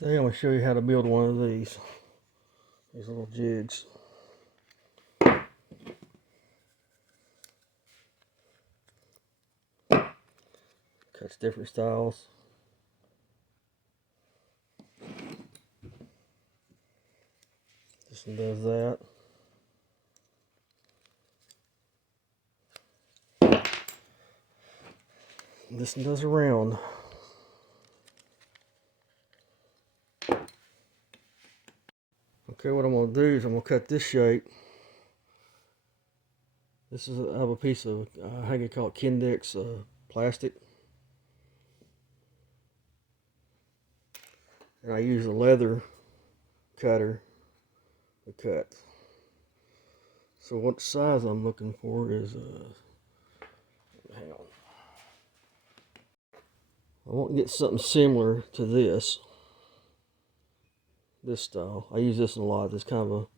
Today I'm going to show you how to build one of these little jigs. Cuts different styles. This one does that. This one does a round. Okay, what I'm going to do is I'm going to cut this shape. This is I have a piece of I think they call it Kindex plastic, and I use a leather cutter to cut. So what size I'm looking for is hang on. I want to get something similar to this style. I use this a lot. It's kind of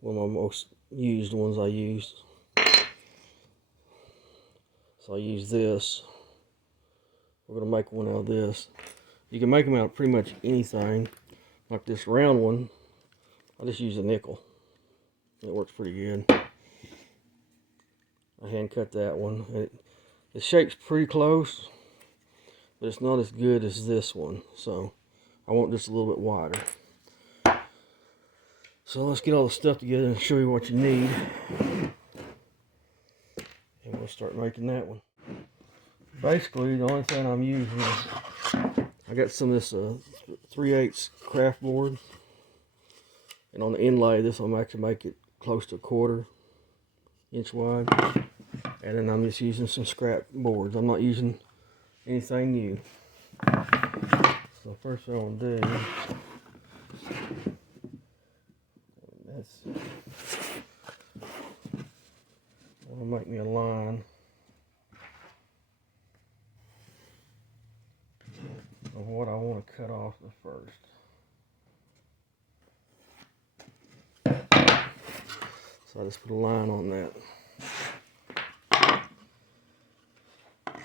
one of my most used ones I use. So I use this. We're going to make one out of this. You can make them out of pretty much anything. Like this round one, I just use a nickel. It works pretty good. I hand cut that one. The shape's pretty close, but it's not as good as this one. So I want just a little bit wider. So let's get all the stuff together and show you what you need. And we'll start making that one. Basically, the only thing I'm using is I got some of this 3/8 craft board. And on the inlay, this will actually make it close to 1/4 inch wide. And then I'm just using some scrap boards. I'm not using anything new. So first thing I'm going to do, I'm going to make me a line of what I want to cut off the first. So I just put a line on that.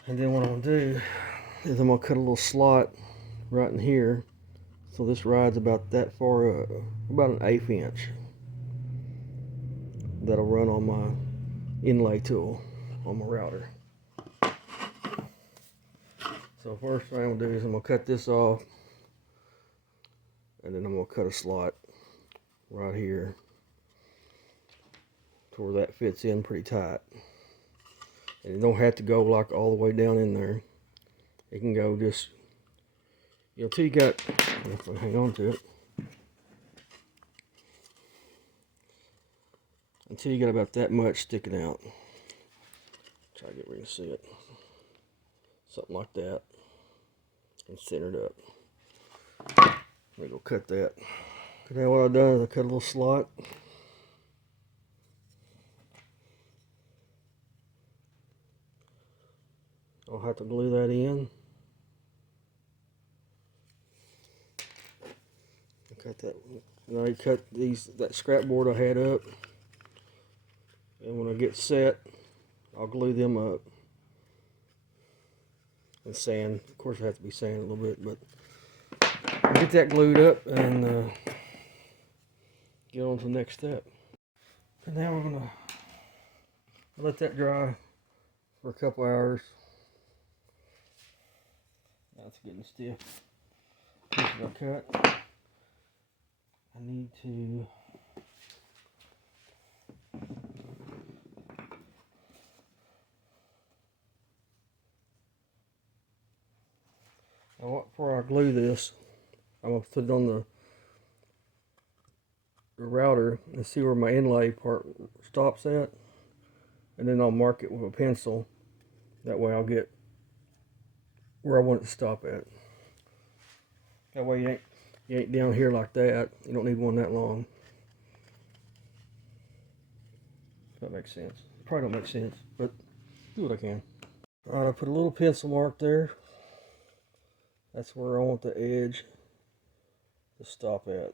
And then what I'm going to do is I'm going to cut a little slot right in here. So this rides about that far up, about an 1/8 inch. That'll run on my inlay tool on my router. So first thing I'm going to do is I'm going to cut this off. And then I'm going to cut a slot right here to where that fits in pretty tight. And it don't have to go like all the way down in there. It can go just, till you got, if I hang on to it, until you got about that much sticking out. Try to get where you can see it. Something like that. And center it up. We're going to cut that. So now what I've done is I cut a little slot. I'll have to glue that in. Cut that. Now I cut that scrap board I had up. And when I get set, I'll glue them up. And sand. Of course I have to be sanded a little bit, but I'll get that glued up and get on to the next step. And now we're going to let that dry for a couple hours. Now it's getting stiff. This is I cut. I need to before I glue this, I'm going to put it on the router and see where my inlay part stops at, and then I'll mark it with a pencil. That way I'll get where I want it to stop at. That way you ain't down here like that. You don't need one that long. If that makes sense. Probably don't make sense, but do what I can. Alright, I put a little pencil mark there. That's where I want the edge to stop at.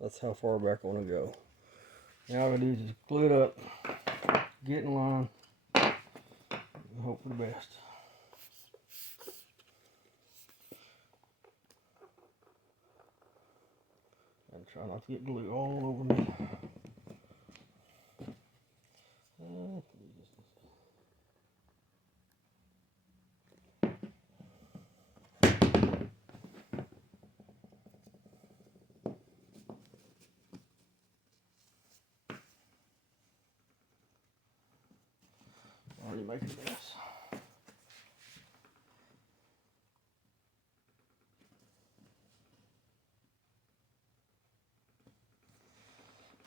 That's how far back I want to go. Now all I do is just glue it up, get in line, and hope for the best. Try not to get glue all over me. Already making a mess.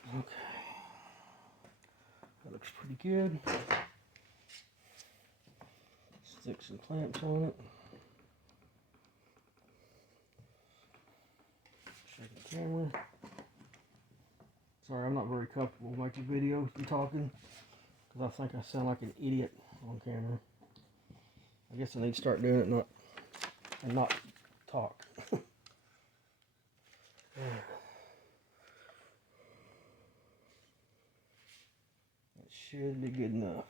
Okay, that looks pretty good. Stick some clamps on it. Check the camera. Sorry, I'm not very comfortable making videos and talking because I think I sound like an idiot on camera. I guess I need to start doing it and not talk. It should be good enough.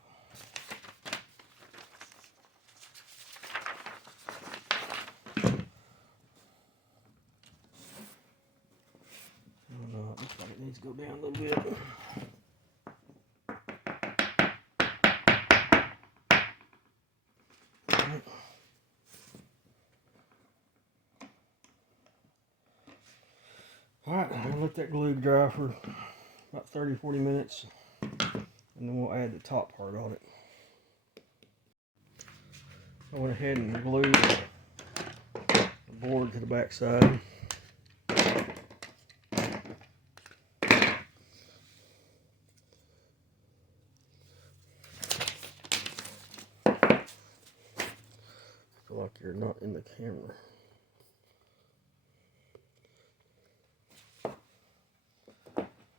Looks like it needs to go down a little bit. Alright, I'm going to let that glue dry for about 30-40 minutes, and then we'll add the top part on it. I went ahead and glued the board to the back side. I feel like you're not in the camera.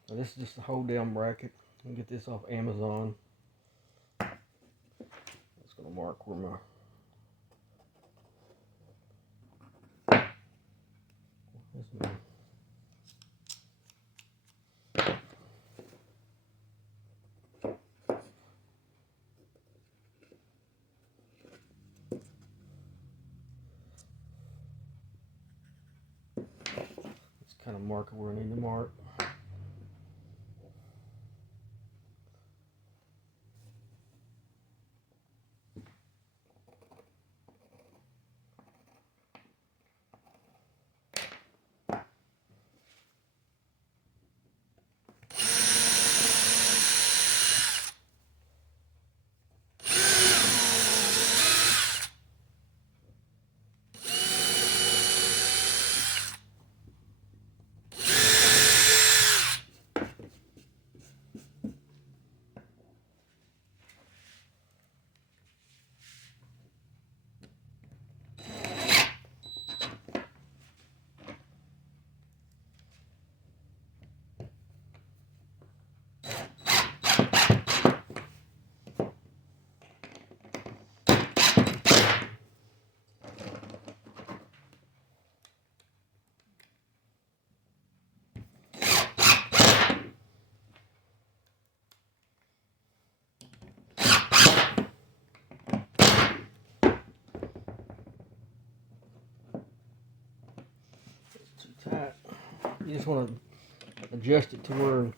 Now this is just a hold down bracket. I can get this off Amazon. It's going to mark where my kind of mark where I need to mark. Tight. You just want to adjust it to where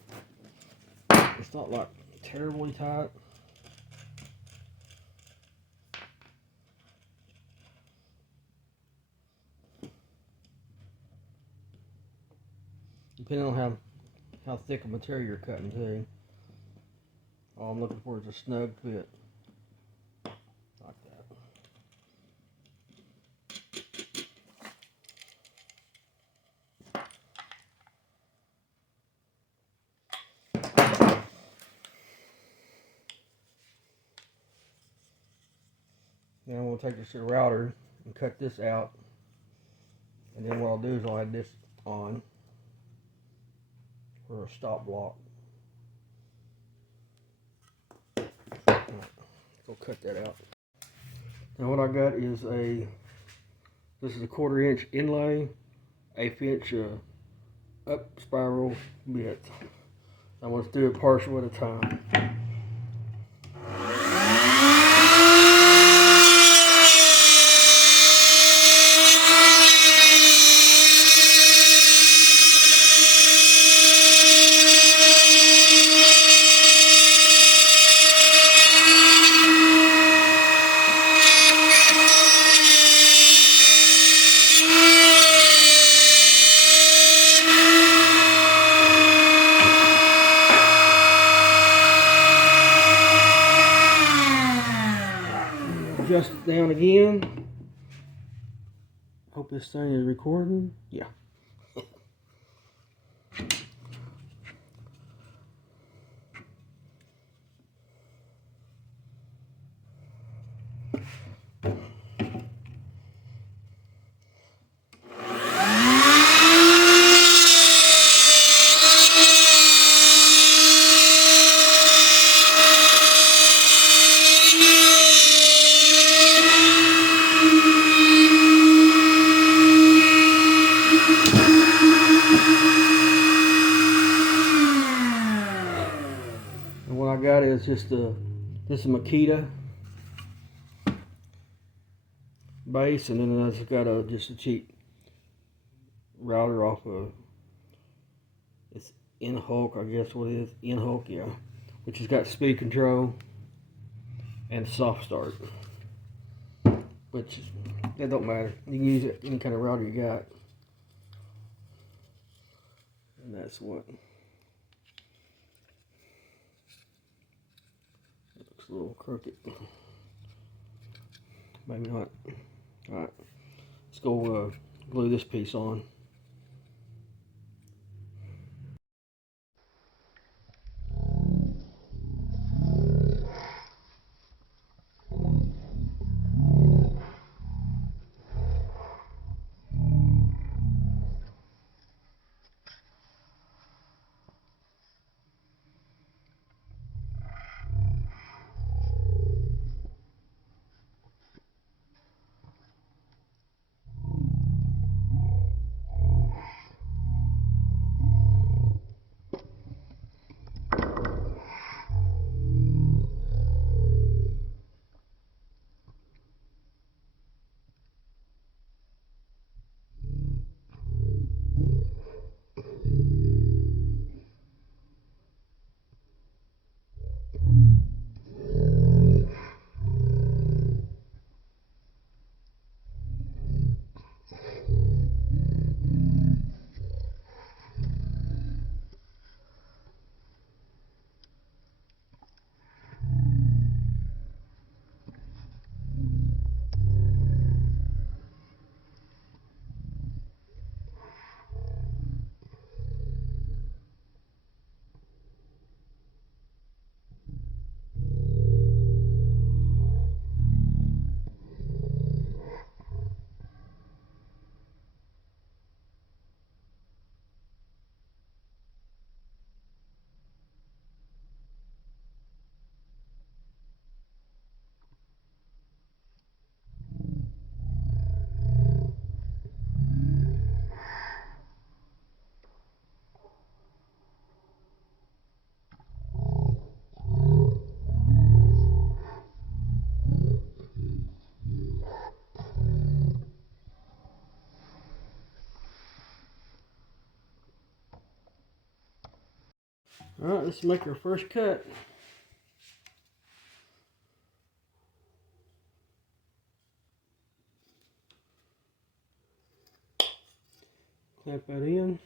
it's not like terribly tight. Depending on how thick of material you're cutting too. All I'm looking for is a snug fit. Like that. Now we'll take this to the router and cut this out. And then what I'll do is I'll add this on for a stop block. Go cut that out. Now what I got is this is a 1/4 inch inlay, 1/8 inch up spiral bit. I'm going to do it partial at a time. adjust it down again. Hope this thing is recording. Yeah. And what I got is just this is Makita base, and then I just got just a cheap router off of it's In-Hulk, I guess what it is. In-Hulk, yeah, which has got speed control and soft start, which that don't matter. You can use it any kind of router you got, and that's what. Looks a little crooked. Maybe not. Alright, let's go glue this piece on. Alright, let's make our first cut. Clamp that in.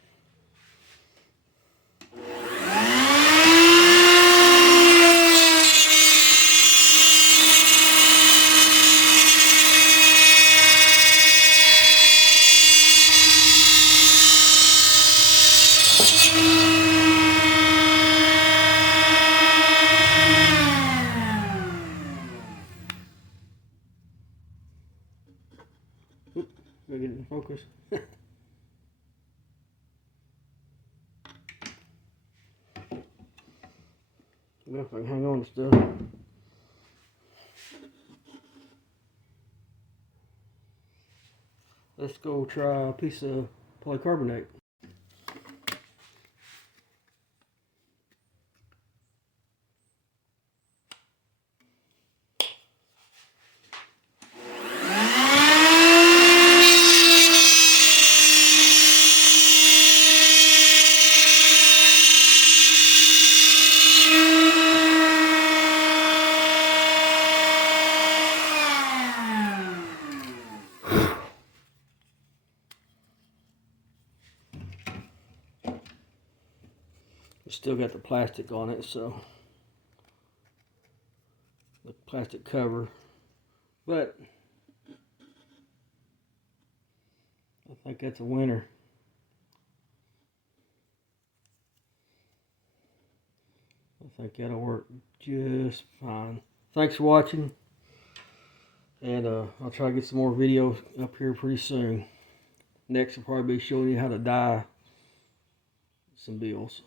Oop, gotta get it in focus. If I can hang on to stuff. Let's go try a piece of polycarbonate. It's still got the plastic on it, so the plastic cover But I think that's a winner. I think that'll work just fine. Thanks for watching. And I'll try to get some more videos up here pretty soon. Next, I'll probably be showing you how to dye some bills.